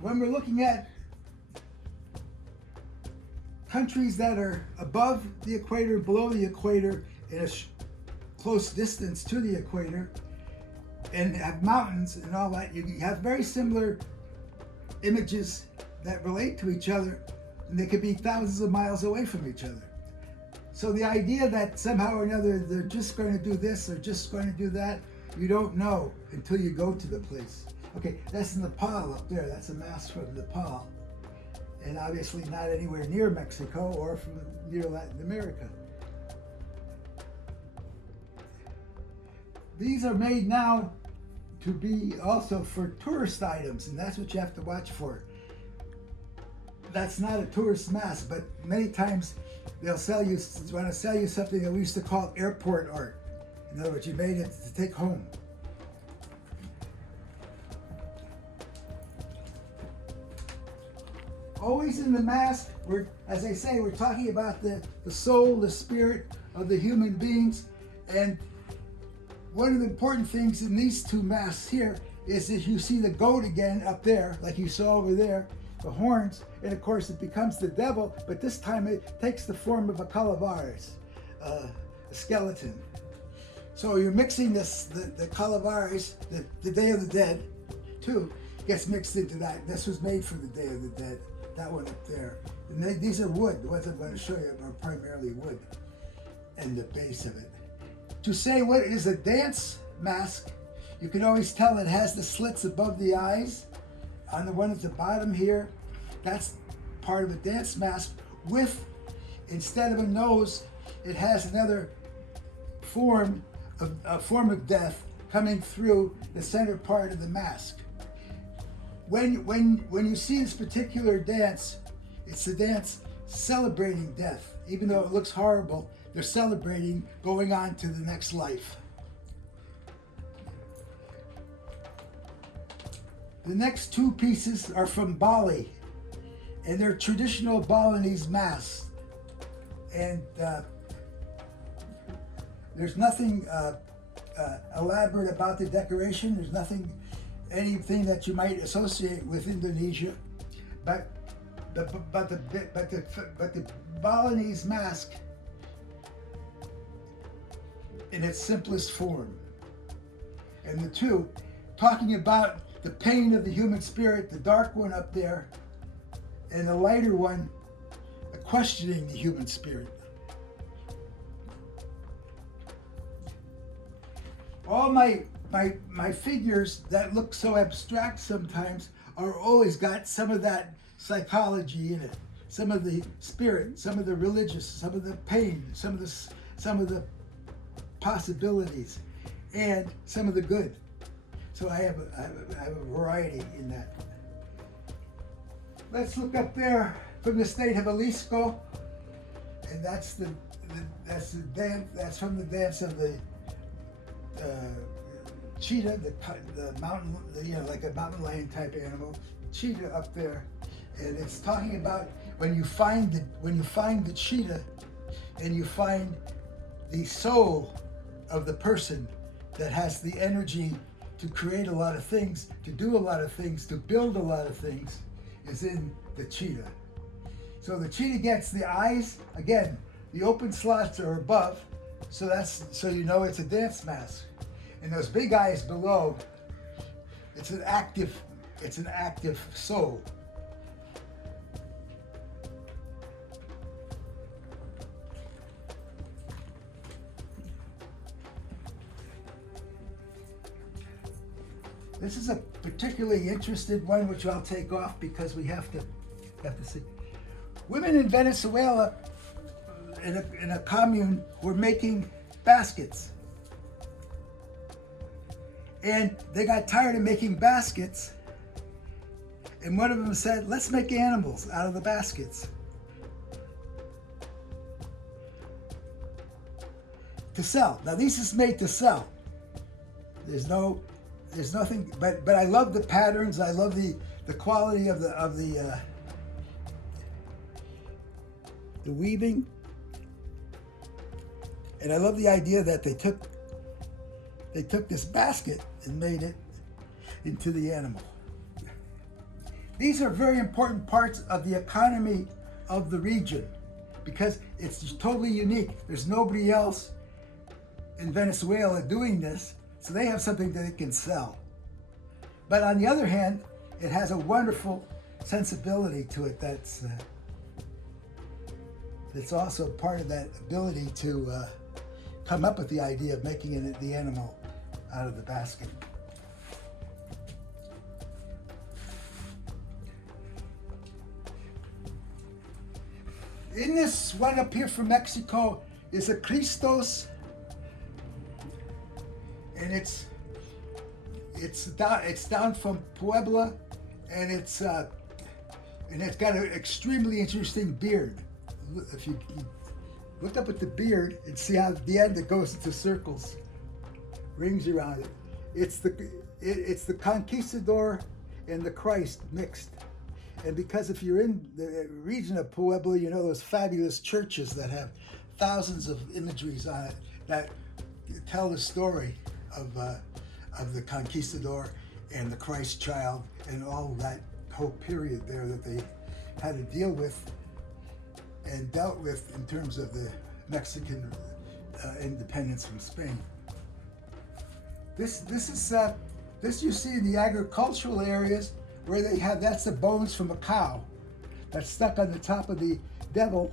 when we're looking at countries that are above the equator, below the equator, in a close distance to the equator, and have mountains and all that, you have very similar images that relate to each other, and they could be thousands of miles away from each other. So the idea that somehow or another they're just going to do this or just going to do that, you don't know until you go to the place. Okay, that's Nepal up there. That's a mask from Nepal. And obviously not anywhere near Mexico or from near Latin America. These are made now to be also for tourist items, and that's what you have to watch for. That's not a tourist mask, but many times they'll want to sell you something that we used to call airport art. In other words, you made it to take home. Always in the mask, as I say, we're talking about the soul, the spirit of the human beings. And one of the important things in these two masks here is that you see the goat again up there, like you saw over there, the horns, and of course it becomes the devil, but this time it takes the form of a calaveras, a skeleton. So you're mixing the calaveras, the Day of the Dead, too, gets mixed into that. This was made for the Day of the Dead. That one up there. And these are wood. The ones I'm going to show you are primarily wood and the base of it. To say what is a dance mask, you can always tell it has the slits above the eyes. On the one at the bottom here, that's part of a dance mask with, instead of a nose, it has another form of death coming through the center part of the mask. When you see this particular dance, it's a dance celebrating death. Even though it looks horrible, they're celebrating going on to the next life. The next two pieces are from Bali, and they're traditional Balinese masks. And there's nothing elaborate about the decoration. There's anything that you might associate with Indonesia, but the Balinese mask in its simplest form, and the two talking about the pain of the human spirit, the dark one up there, and the lighter one questioning the human spirit. All my figures that look so abstract sometimes are always got some of that psychology in it, some of the spirit, some of the religious, some of the pain, some of the possibilities, and some of the good. So I have a variety in that. Let's look up there from the state of Jalisco, and that's the dance. That's from the dance of the cheetah, the mountain, like a mountain lion type animal, cheetah up there, and it's talking about when you find the cheetah, and you find the soul of the person that has the energy to create a lot of things, to do a lot of things, to build a lot of things, is in the cheetah. So the cheetah gets the eyes, again, the open slots are above, so you know it's a dance mask. And those big eyes below, it's an active soul. This is a particularly interesting one, which I'll take off because we have to see. Women in Venezuela, in a commune, were making baskets. And they got tired of making baskets, and one of them said, let's make animals out of the baskets. To sell. Now this is made to sell. There's nothing, but I love the patterns. I love the quality of the weaving, and I love the idea that they took this basket and made it into the animal. these are very important parts of the economy of the region because it's totally unique. There's nobody else in Venezuela doing this, so they have something that they can sell. But on the other hand, it has a wonderful sensibility to it that's also part of that ability to come up with the idea of making the animal out of the basket. In this one up here from Mexico is a Christos, and it's down from Puebla, and it's got an extremely interesting beard. If you look up at the beard and see how at the end it goes into circles, rings around it. It's the conquistador and the Christ mixed. And because if you're in the region of Puebla, you know those fabulous churches that have thousands of imageries on it that tell the story of the conquistador and the Christ child and all that whole period there that they had to deal with and dealt with in terms of the Mexican independence from Spain. This you see in the agricultural areas where they have, that's the bones from a cow that's stuck on the top of the devil,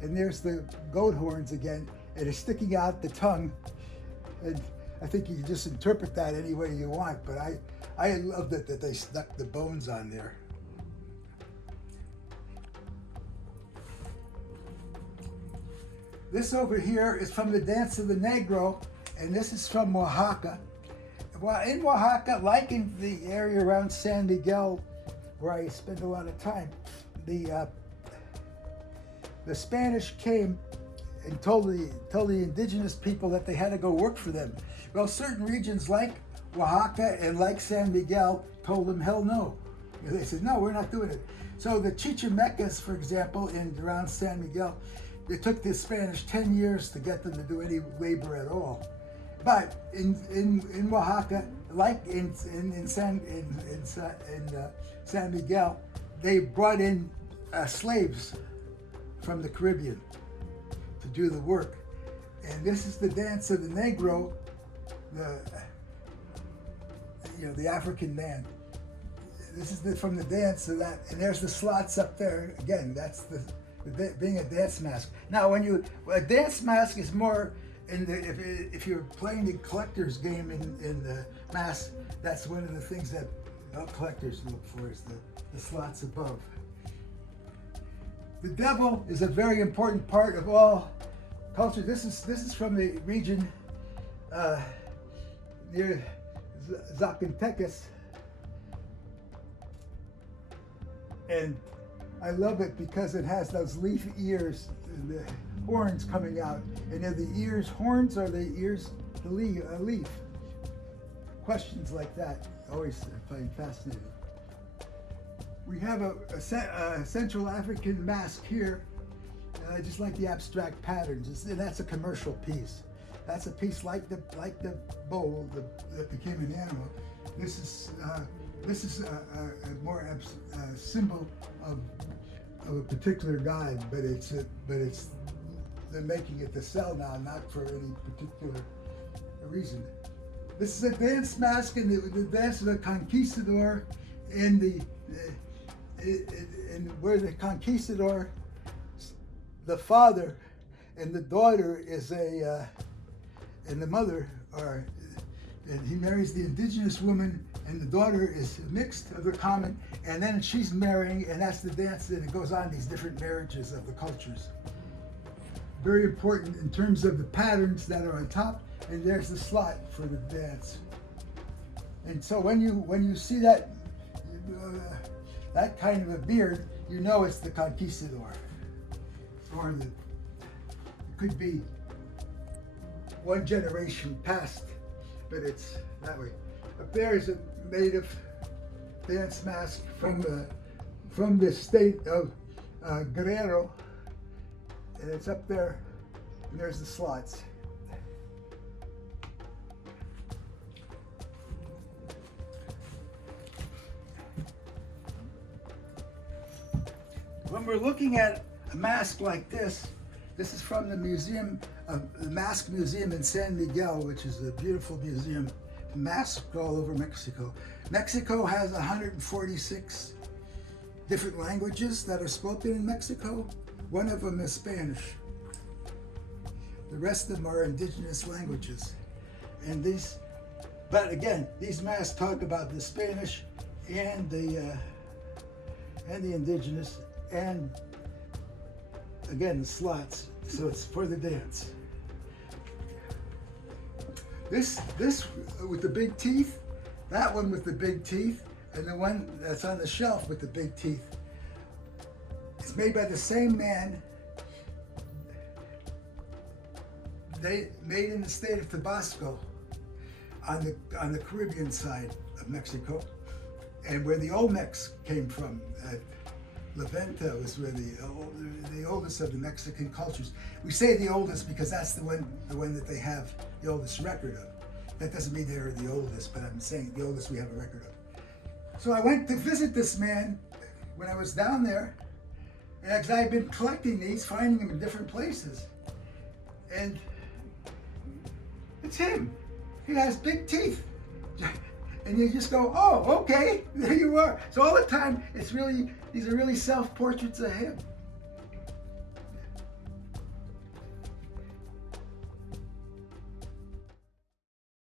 and there's the goat horns again, and it's sticking out the tongue. And I think you can just interpret that any way you want, but I loved it that they stuck the bones on there. This over here is from the dance of the Negro, and this is from Oaxaca. Well, in Oaxaca, like in the area around San Miguel, where I spend a lot of time, the Spanish came and told the indigenous people that they had to go work for them. Well, certain regions like Oaxaca and like San Miguel told them, hell no. They said, no, we're not doing it. So the Chichimecas, for example, around San Miguel, it took the Spanish 10 years to get them to do any labor at all. But in Oaxaca, like in San Miguel, they brought in slaves from the Caribbean to do the work. And this is the dance of the Negro, the African man. This is from the dance of that, and there's the slots up there. Again, that's being a dance mask. Now, a dance mask is more. If you're playing the collector's game in the mask, that's one of the things that collectors look for is the slots above. The devil is a very important part of all culture. This is from the region near Zacatecas, and I love it because it has those leaf ears and the horns coming out. And are the ears horns or the ears the leaf? Questions like that always find fascinating. We have a Central African mask here. I just like the abstract patterns, and that's a commercial piece. That's a piece like the bowl that became an animal. This is a more symbol of a particular god, but they're making it to sell now, not for any particular reason. This is a dance mask in the dance of the conquistador, and where the conquistador, the father and the daughter and the mother and he marries the indigenous woman, and the daughter is mixed of the common, and then she's marrying, and that's the dance, and it goes on, these different marriages of the cultures. Very important in terms of the patterns that are on top, and there's the slot for the dance. And so when you see that kind of a beard, you know it's the conquistador. Or it could be one generation past, but it's that way. Up there is a native dance mask from the state of Guerrero, and it's up there, and there's the slots. when we're looking at a mask like this is from the museum, the Mask Museum in San Miguel, which is a beautiful museum, masks all over Mexico. Mexico has 146 different languages that are spoken in Mexico. One of them is Spanish. The rest of them are indigenous languages. And but again, these masks talk about the Spanish and the indigenous, and again, the slots. So it's for the dance. This with the big teeth, that one with the big teeth, and the one that's on the shelf with the big teeth. It's made by the same man. They made in the state of Tabasco, on the Caribbean side of Mexico, and where the Olmecs came from. La Venta was where the oldest of the Mexican cultures. We say the oldest because that's the one that they have the oldest record of. That doesn't mean they're the oldest, but I'm saying the oldest we have a record of. So I went to visit this man when I was down there, and because I've been collecting these, finding them in different places, and it's him. He has big teeth. And you just go, oh, okay, there you are. So all the time, these are really self-portraits of him.